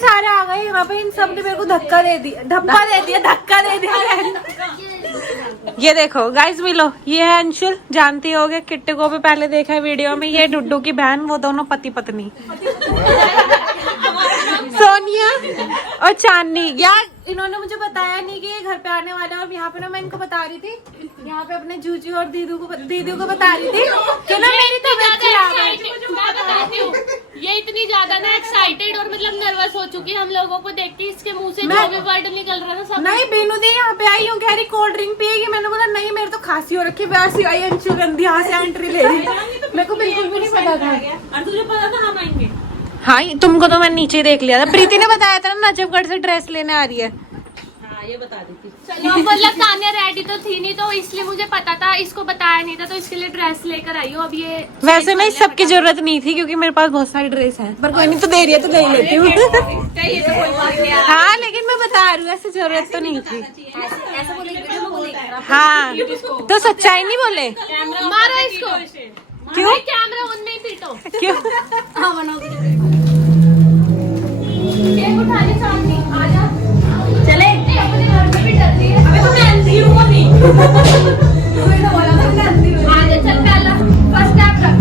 सारे आ गए यहाँ पे, इन सब ने मेरे को धक्का दे दिया, धक्का दे दिया। ये देखो गाइस, मिलो, ये है अंशुल, जानती होगे, किट्टू को भी पहले देखा है वीडियो में। ये डुड्डू की बहन, वो दोनों पति पत्नी। सोनिया और चांदनी। यार इन्होंने मुझे बताया नहीं कि ये घर पे आने वाले हैं, और यहाँ पे ना मैं इनको बता रही थी, यहाँ पे अपने जूजी और दीदू को बता रही थी कि ना मेरी तबीयत खराब है। मैं बताती हूँ, ये इतनी ज्यादा ना एक्साइटेड और मतलब नर्वस हो चुकी है हम लोगों को देख के, इसके मुंह से जो भी वर्ड निकल रहा था सब। नहीं, बेनू दी यहाँ पे आई हूँ, कह रही कोल्ड ड्रिंक पिएगी। मैंने बोला नहीं, मेरे तो खांसी हो रखी है, वैसे आई अंशु गंदी यहाँ से एंट्री ले रही। मेरे को बिल्कुल भी नहीं पता था। और तुझे पता था हम आएंगे? हाँ, तुमको तो मैं नीचे देख लिया था। प्रीति ने बताया था ना, नजफगढ़ से ड्रेस लेने आ रही है। हाँ, ये बता देती। चलो, मतलब तानिया रेडी तो थी नहीं, तो इसलिए मुझे पता था, इसको बताया नहीं था, तो इसके लिए ड्रेस लेकर आई हूँ। अब ये वैसे नहीं, सबकी जरूरत नहीं थी, क्योंकि मेरे पास बहुत सारी ड्रेस है, पर कोई नहीं, तो दे रही है तो ले लेती हूँ। हाँ, लेकिन मैं बता रही हूँ, ऐसे जरूरत तो नहीं थी। हाँ, तो सच्चाई नहीं बोले। मारो इसको। क्यों? कैमरा ऑन नहीं पीटो। क्यों? उठाने चाहती, आजा। चले। अपने घर में भी डरती है। अबे तो मैं अंधी हूँ नहीं। तूने तो बोला था मैं अंधी हूँ। आजा, चल पहला फर्स्ट स्टेप रख।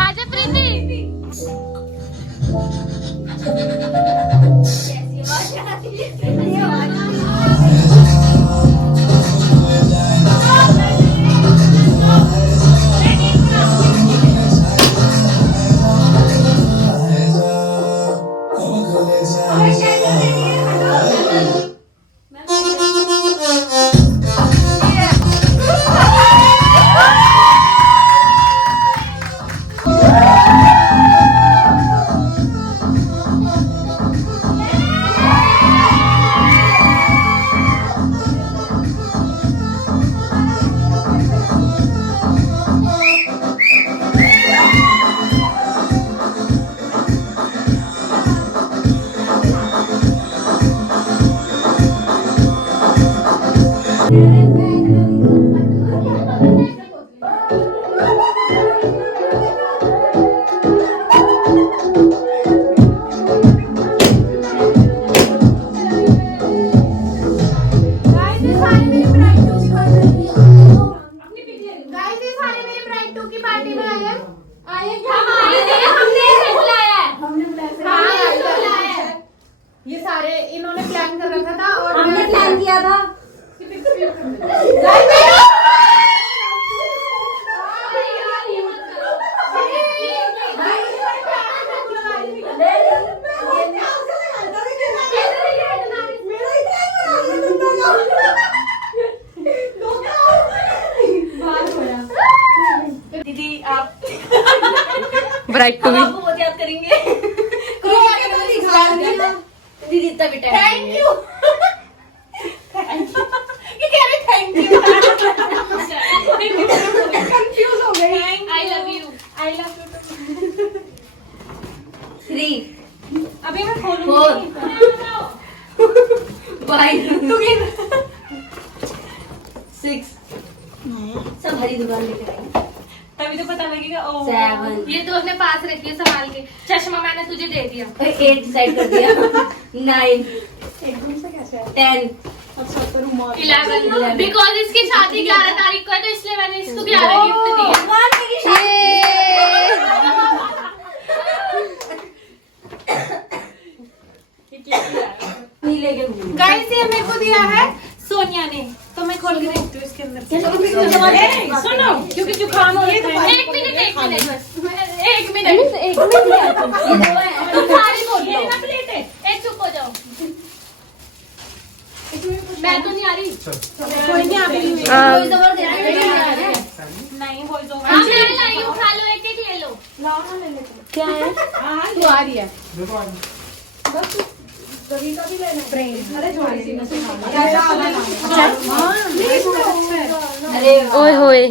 आजा प्रीति। पूछा था और हमने प्लान किया था। दीदी आप ब्राइट टू बी आपको बहुत याद करेंगे। दीदी इतना भी टाइम थैंक यू ये कह रहे थैंक यू कंफ्यूज हो गई। I love you. I love you 3 अभी मैं खोलूंगी 4 5 6 सब हरी दुकान लेके आए। तभी तो पता लगेगा। ओ 7 ये तो अपने पास रखी है संभाल के। चश्मा मैंने तुझे दे दिया। 8 डिसाइड कर दिया 9 एकदम से कैसे आया? 10 अच्छा पर रुमाल 11 बिकॉज इसकी शादी 11 तारीख को है तो इसलिए मैंने इसको 11 गिफ्ट दिया। भगवान मेरी शादी नहीं लेके घूमी। गाइस ये मेरे को दिया है सोनिया ने, तो मैं खोल के देखती हूँ इसके अंदर। सुनो क्योंकि जुकाम हो रहा है। एक मिनट बस एक मिनट एक मिनट दिया तुम। ये दो है। तुम सारी बोल लो। ए चुप हो जाओ। मैं तो नहीं आ रही। कोई नहीं आप कोई जबर दे रहा है। नहीं वॉइस ओवर। हाँ मैं लाई हूँ खा लो एक ले लो। क्या है? तू आ रही है। अरे ओए होए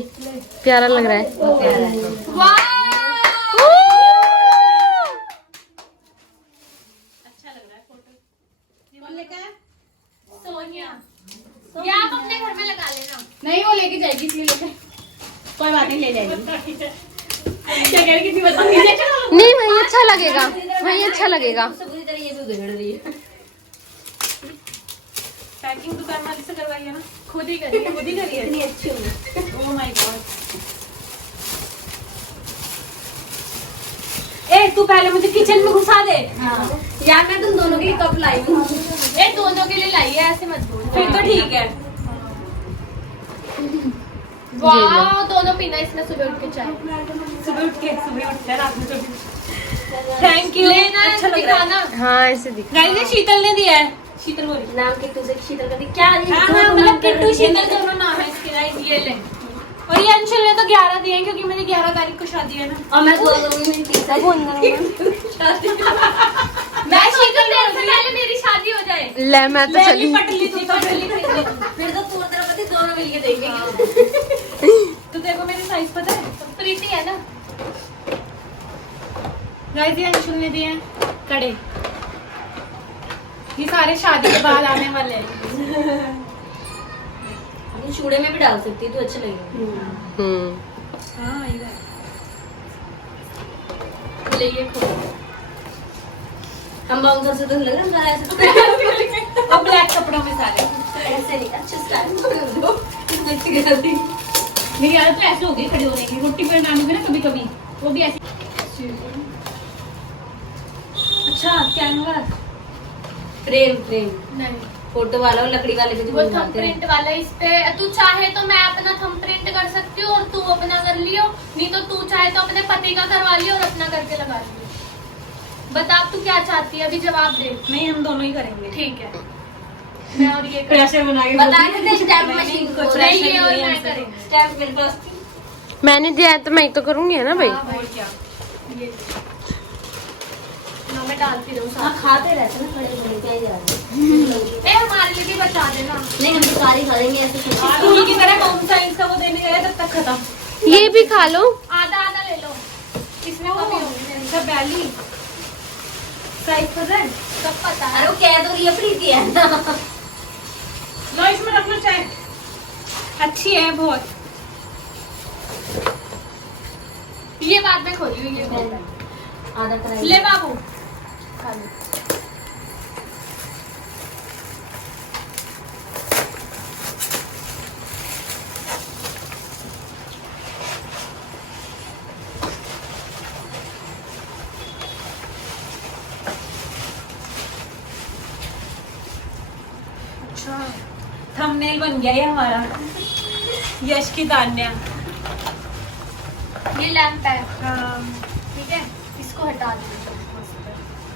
प्यारा लग रहा है। वाह सोनिया ये आप अपने घर में लगा लेना। नहीं वो लेके जाएगी इसलिए लेके कोई बात नहीं ले जाएगी। क्या कह रही किसी बता नहीं वही अच्छा लगेगा वही अच्छा लगेगा। पूरी तरह ये भी उधेड़ रही है। पैकिंग दुकान वाले से करवाई है ना? खुद ही करिए। खुद ही करी है। इतनी अच्छी होगी। Oh my God. ए तू पहले मुझे किचन में घुसा दे। हाँ यार मैं तुम दोनों के लिए कप लाई हूँ। ए दोनों के लिए लाई है ऐसे मत बोल। फिर तो ठीक है। वाह दोनों पीना इसमें सुबह उठ के चाय। सुबह उठ के रात में थैंक यू। लेना अच्छा लग रहा है। दिखाना। हाँ ऐसे दिख गाइस ये शीतल ने दिया है। शीतल बोल रही नाम किट्टू से शीतल का क्या हाँ मतलब किट्टू शीतल दोनों नाम है इसके। राइट ये ले। और ये अंशुल ने तो 11 दिए हैं क्योंकि मेरी 11 तारीख को शादी है ना। और मैं बोल दूंगी मेरी 30 है। मैं शीतल देने से पहले मेरी शादी हो जाए। ले मैं तो चली पटली थी तो फिर तो तू तेरा पति दोनों मिलके देंगे। तो देखो मेरी साइज पता है। प्रीति है ना। गाइस ये अंशुल ने दिए हैं कड़े। ये सारे शादी के बाद आने वाले हैं। ये चूड़े में भी डाल सकती है तो अच्छा लगेगा। हाँ ले ये खो। हम बाउंसर से तो लग रहा है सारा ऐसे तो और ब्लैक कपड़ों में सारे। ऐसे नहीं अच्छे स्टाइल में कर दो। अच्छी करती मेरी आदत तो ऐसे हो गई खड़े होने की। रोटी पे डालूंगी ना कभी कभी वो भी ऐसे। अच्छा कैनवास। फ्रेम नहीं फोटो वाला और लकड़ी वाले पे जो वो थंब बनवाते हैं। प्रिंट वाला इस पे तू चाहे तो मैं अपना थंब प्रिंट कर सकती हूँ और तू अपना कर लियो। नहीं तो तू चाहे तो अपने पति का करवा लियो और अपना करके लगा लियो। बता अब तू क्या चाहती है अभी जवाब दे। नहीं हम दोनों ही करेंगे। ठीक है मैं और ये प्रेशर बना के बता के स्टैम्प मशीन को कुछ नहीं pressure ये और नहीं है मैं हमसे। करेंगे। स्टैम्प मेरे पास थी। मैंने दिया है तो मैं ही तो करूंगी है ना भाई। और क्या। ये ना मैं डालती रहूँ हाँ साथ। खाते रहते ना खड़े खड़े क्या ही जा रहे ए हमारे लिए भी बचा देना। नहीं हम तो सारी खा लेंगे ऐसे कुछ। स्कूल की तरह होम साइंस का वो देने गए तब तक खत्म। ये भी खा लो। आधा आधा ले लो। इसमें कमी होगी मेरी। अच्छा बैली साइज पता है। सब पता अरे है। वो कह तो रही है प्रीति है ना। लो इसमें रख लो चाय। अच्छी है बहुत। ये बाद में खोली हुई है। आधा कराई ले बाबू खा लो। अच्छा थंबनेल बन गया ये हमारा, यश की तान्या। ये लैंप है, हाँ ठीक है, इसको हटा दो।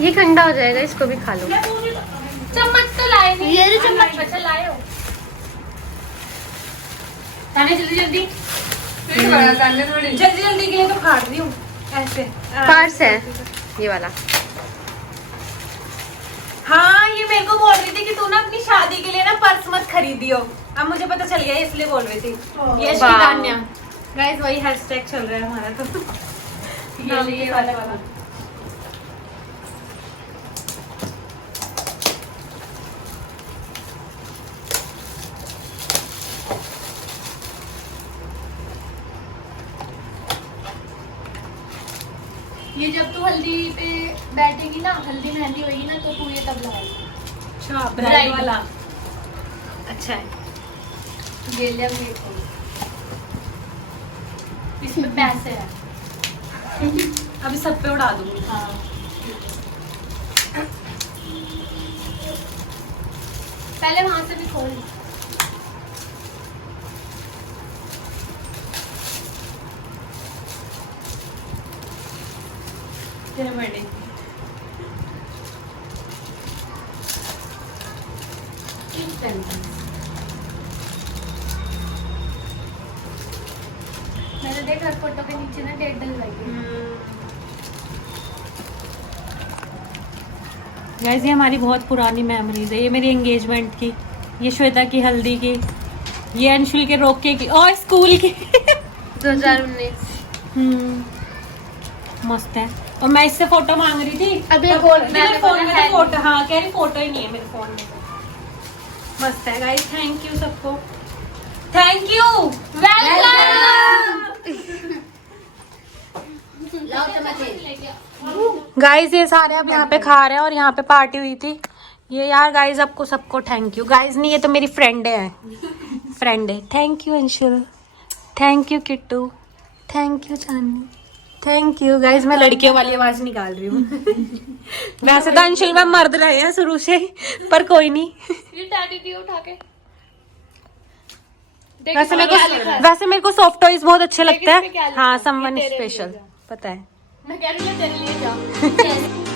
ये ठंडा हो जाएगा, इसको भी खा लो। चम्मच तो लाए नहीं, ये चम्मच बचा लाए हो। ताने जल्दी जल्दी। जल्दी जल्दी के लिए तो फाड़ रही हूँ ऐसे। पर्स है ये वाला। हाँ ये मेरे को बोल रही थी कि तू ना अपनी शादी के लिए ना पर्स मत खरीदियो, अब मुझे पता चल गया इसलिए बोल रही थी। यश की तान्या गाइस, वही हैशटैग चल रहा है हमारा तो। ये वाला ये जब तू हल्दी पे बैठेगी ना, हल्दी मेहंदी होगी ना, तो तू ये तब लगाएगी। अच्छा ब्राइड वाला अच्छा है। ये ले अब ये खोल। इसमें पैसे हैं। अभी सब पे उड़ा दूंगी। हाँ, पहले वहां से भी खोल। तेरा बर्थडे मैंने देखा फोटो के नीचे ना डेट डलवाई है। गाइस ये हमारी बहुत पुरानी मेमोरीज है। ये मेरी एंगेजमेंट की, ये श्वेता की हल्दी की, ये अंशुल के रोके की और स्कूल की। 2019। मस्त है। और मैं इससे फोटो मांग रही थी अभी तब बोल- मेरे मैंने फोन बोला में है तो फोटो, हाँ कह रही फोटो ही नहीं है मेरे फोन में। मस्त है गाइस, थैंक यू सबको, थैंक यू, वेलकम। गाइस ये सारे अब यहाँ पे खा रहे हैं और यहाँ पे पार्टी हुई थी। ये यार गाइस आपको सबको थैंक यू। गाइस नहीं, ये तो मेरी फ्रेंड है, फ्रेंड है। Thank you Anshul, thank you Kittu, thank you Chandni, thank you. Guys मैं लड़कियों वाली आवाज निकाल रही हूँ। वैसे तो अंशुल में मर्द रहे हैं शुरू से, पर कोई नहीं। ये टैडी दी उठा के। वैसे मेरे को सॉफ्ट टॉयज बहुत अच्छे लगते इसमें क्या हैं। लिखा हाँ है? समवन ये तेरे लिए स्पेशल, पता है। मैं कह रही हूँ तेरे लिए जा।